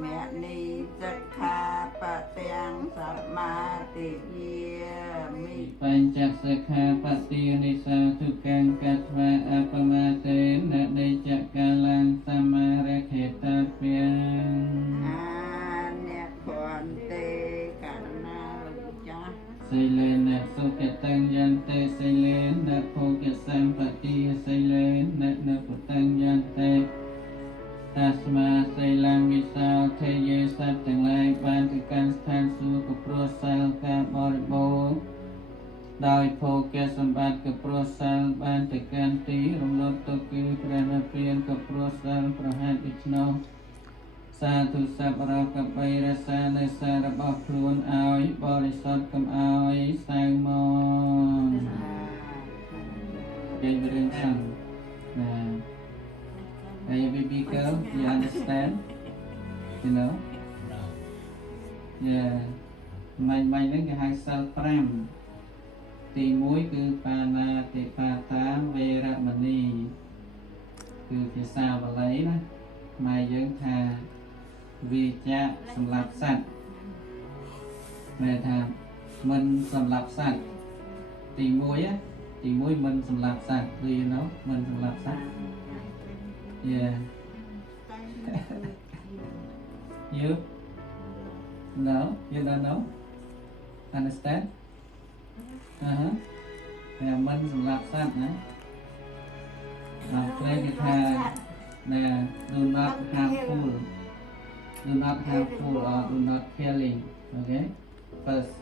mẹ ni tất kha pa tiang sa ma ti mi Bánh chắc sắc kha pa ti ni sa tu kang kat va apama te na đây chắc ca lang sama ra khê ta piang nè còn tê cả na cha xây lên nè so ke tăng yan te xây lên nè phô ke sang pa ti xây lên nè nè phô tăng yan te Asma xây lang vi sao thế giới sátទាំងឡាយបានទៅកាន់ស្ថានសួគ៌ព្រោះសាលការបរិបូរណ៍ដោយភោគៈសម្បត្តិក៏ព្រោះសាលបានទៅកាន់ទីរំលត់ទៅគឺព្រះនិព្វានក៏ព្រោះសាលប្រហែលដូច្នោះសាធុសប្បុរសក៏បីរក្សានៅសាររបស់ខ្លួនឲ្យបរិសុទ្ធកុំឲ្យសៅមនយើងរៀនសិនណា Hey baby girl, you understand? You know? Yeah. Mình nó cái hai sao pram. Thì mũi cứ pana thì pata veramani. Cứ cái sao và lấy đó. Mai dưỡng thà vì cha sầm lạp sạch. Này thà mình sầm lạp sạch. Thì mũi á, thì mũi mình sầm lạp sạch. Do you know? Mình sầm lạp sạch. Yeah. You? No? You don't know? Understand? Yeah, mình sầm lạp sạch nè. Play guitar. Nè, do not harmful. Do not harmful or do not killing. Okay? First.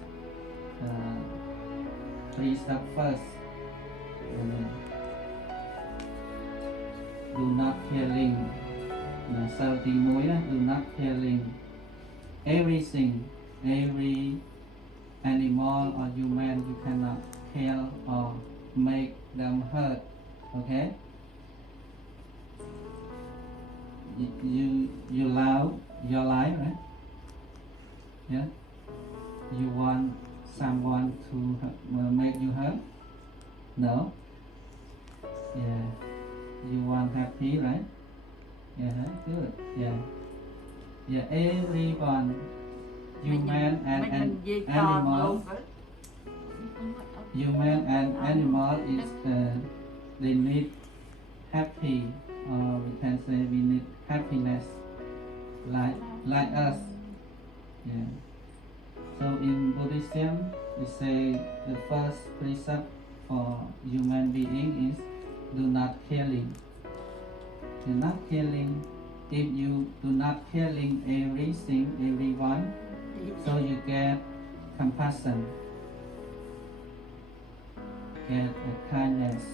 Three steps first. Do not killing. Sau tí mũi đó, do not killing. Everything, every animal or human you cannot kill or make them hurt. Okay? You love your life, right? Yeah? You want someone to make you hurt? No? Yeah. You want happy, right? Yeah, good. Yeah. Yeah, everyone, human and animal, human and animal is they need happy, or we can say we need happiness, like us. Yeah. So in Buddhism, we say the first precept for human being is do not killing. Do not killing. If you do not killing everything, everyone, so you get compassion, get a kindness,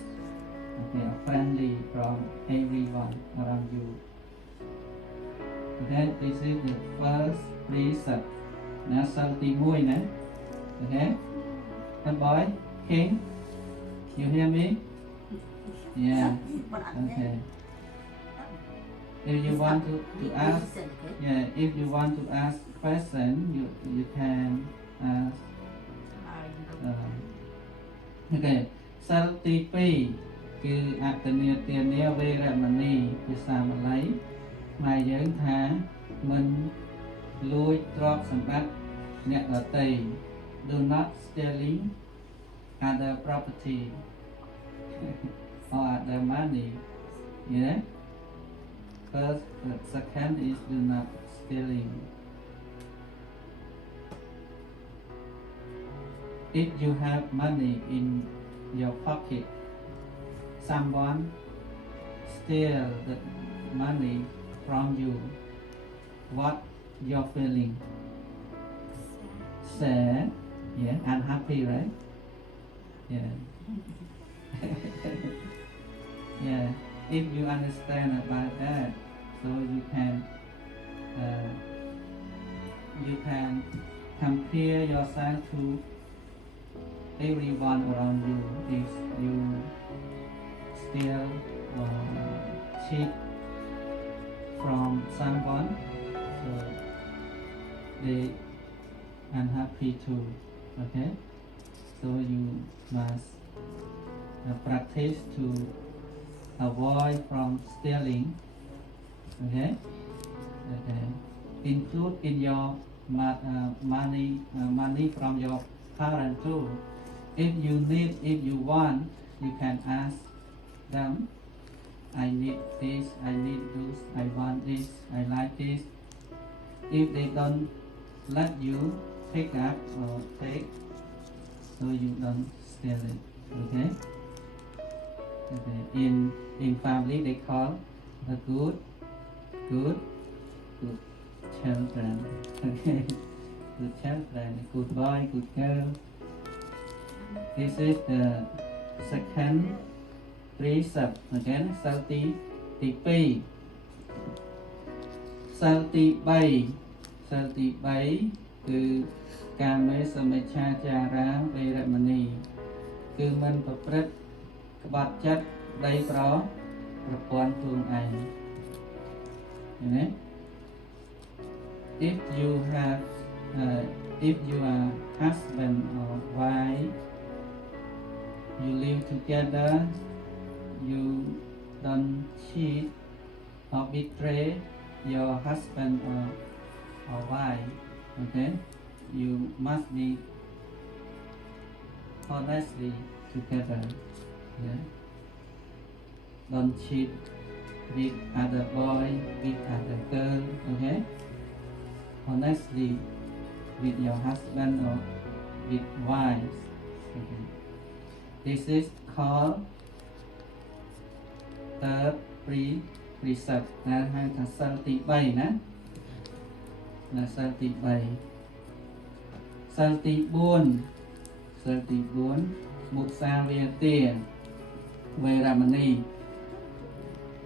okay, a friendly from everyone around you. Okay, this is the first precept. Now, sau tí mũi nè. Okay, good boy, King, you hear me? Yeah. Okay. If you want to ask, yeah, if you want to ask question, you can ask. Okay. សិលទី2គឺអត្តនេទានាវេរមណីភាសាបាលីខ្មែរយើងថាមិនលួចទ្រព្យសម្បត្តិអ្នកដទៃ Do not stealing other property or other money. Yeah. First, the second is do not stealing. If you have money in your pocket, someone steal the money from you, what you're feeling? Sad, yeah, unhappy, right? Yeah. Yeah. If you understand about that, so you can compare yourself to everyone around you. If you steal or cheat from someone, so they unhappy too. Okay, so you must practice to avoid from stealing. Okay. include in your money from your parent too. If you want, you can ask them. I need this, I need this, I want this, I like this. If they don't let you pick up or take, so you don't steal it. Okay? Okay. In family they call a good children. Okay. Good children, good boy, good girl. This is the second precept. Again, salty tipi. Salty bay. Salty bay គឺកាមេសមិច្ឆាចារាវេរមណីគឺមិនប្រព្រឹត្តក្បត់ចិត្តដីប្រព័ន្ធខ្លួនឯងណា if you have if you are husband or wife you live together you don't cheat or betray your husband or wife okay you must be honestly together yeah don't cheat with other boy with other girl okay honestly with your husband or with wives okay. This is called third precept ហៅថាសិលទី3ណាសិលទី3សិលទី4សិលទី4មុសាវាទាវេរមណី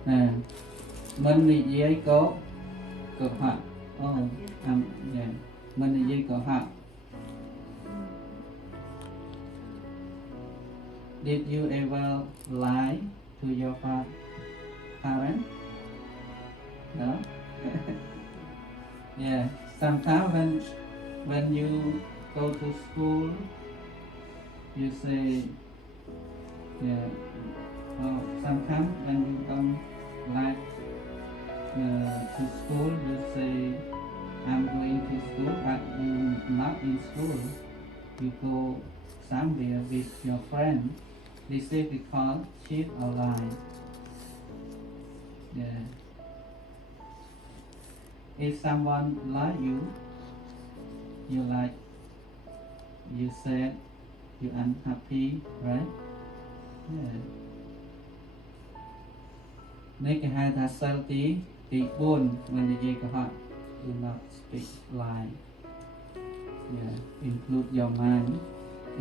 ណាមិននិយាយកុហកអូមិននិយាយកុហក Did you ever lie to your parent? No? Yeah. Sometimes when you go to school, you say, yeah. Sometimes when you don't like to school, you say, I'm going to school, but you're not in school. You go somewhere with your friend. This is called cheat or lie. Yeah. If someone like you said you unhappy, right? Yeah. នេះគេហៅថាសិលទី4មិននិយាយកុហក Do not speak lie. Yeah. Include your mind.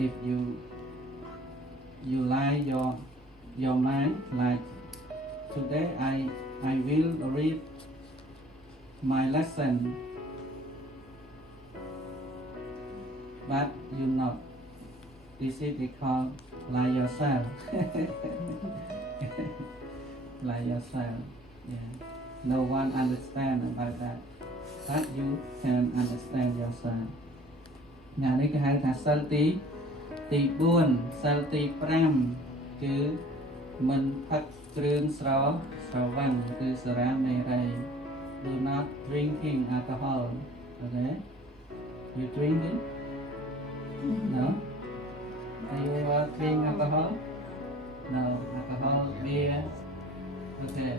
If you lie your mind, like today I will read my lesson, but you not. This is called lie yourself. Lie yourself. Yeah. No one understand about that, but you can understand yourself. នេះគេហៅថាសិលទី4សិលទី5គឺមិនផឹកគ្រឿងស្រវឹងគឺសារាមេរ័យ Do not drinking alcohol. Okay? You drinking? No? Do you drink alcohol? No. Alcohol, beer. Okay.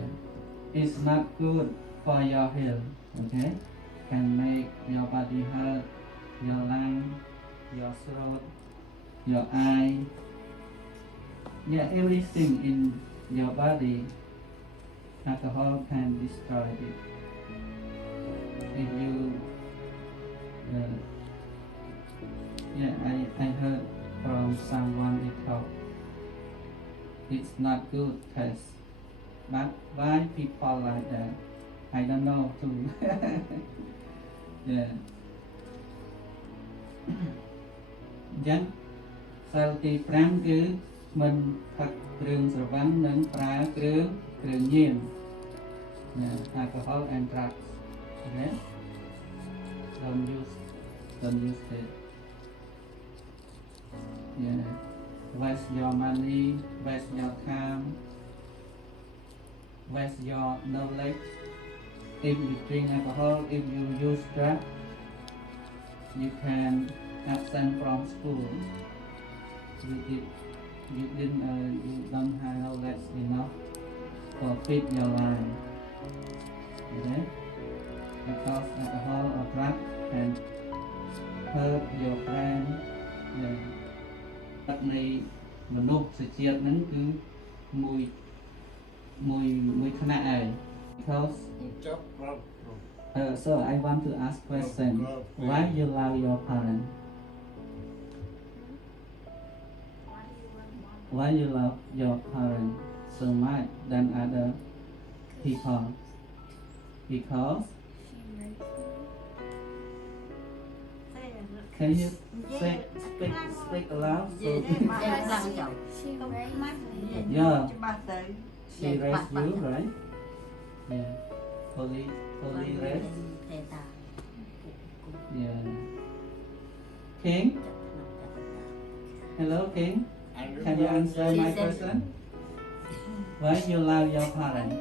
It's not good for your health. Okay? Can make your body hurt, your lung, your throat, your eye. Yeah, everything in your body. Alcohol can destroy it. If you I heard from someone it talk it's not good taste, but why people like that I don't know too. Yeah. ចឹងសិលទី5គឺមិនផឹកគ្រឿងស្រវឹងនិងប្រើគ្រឿងញៀន alcohol and drugs. Okay? Don't use it. Yeah. Waste your money, waste your time, waste your knowledge if you drink alcohol, if you use drugs, you can absent from school. You don't have that's enough for fit your life. Okay? Because alcohol or drug can hurt your brain. ទឹកនៃមនុស្សជាជាតិហ្នឹងគឺមួយថ្នាក់ហើយ because so I want to ask question why you love your parents why you love your parents so much than other people because can you speak aloud so She raised me. yeah Ba tử she raised you right yeah holy raised yeah King hello King can you answer my question why you love your parents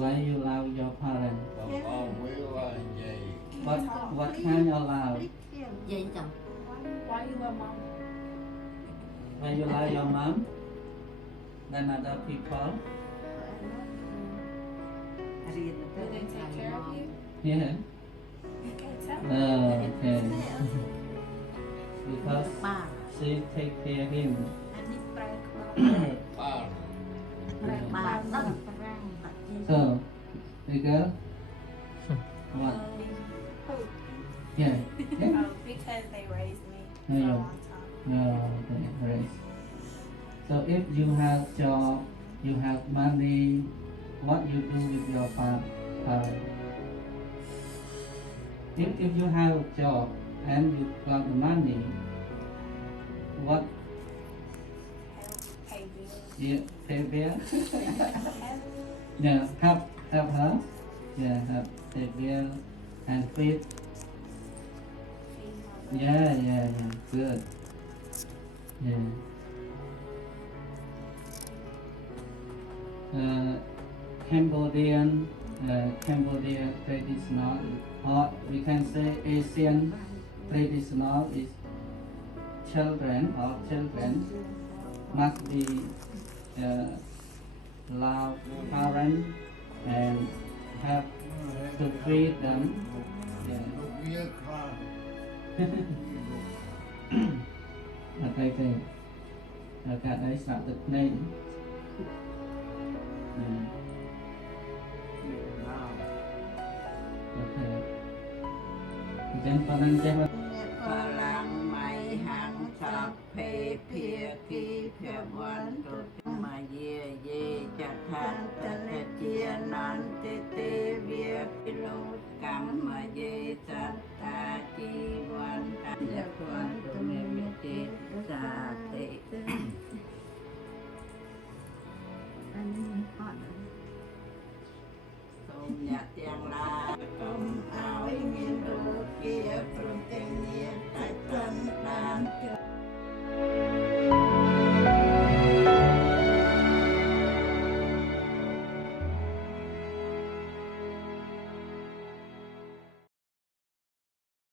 why you love your parents what kind of love Why you love mom? why you love your mom than other people riêng Do they take care of you? yeah You can't tell. okay because she take care of him so the girl what yeah Because they raised me for Yeah. a long time. no okay right so if you have job you have money what you do with your parents if you have a job and you got the money what Help pay bills. you pay bill Help yeah help her yeah help pay bill and feed feed my yeah good yeah Cambodia traditional or we can say Asian traditional is children must be love parents and have to treat them yeah okay các đấy sẽ được nên okay then panang jeh พลังไม่หังสัพเพเพียกีเพียวันตุมาเยเยจะทันตะเลเจียนันติเตเวียกิโลกรรมมาเยสัตตาจีวันตันยะวันตุเม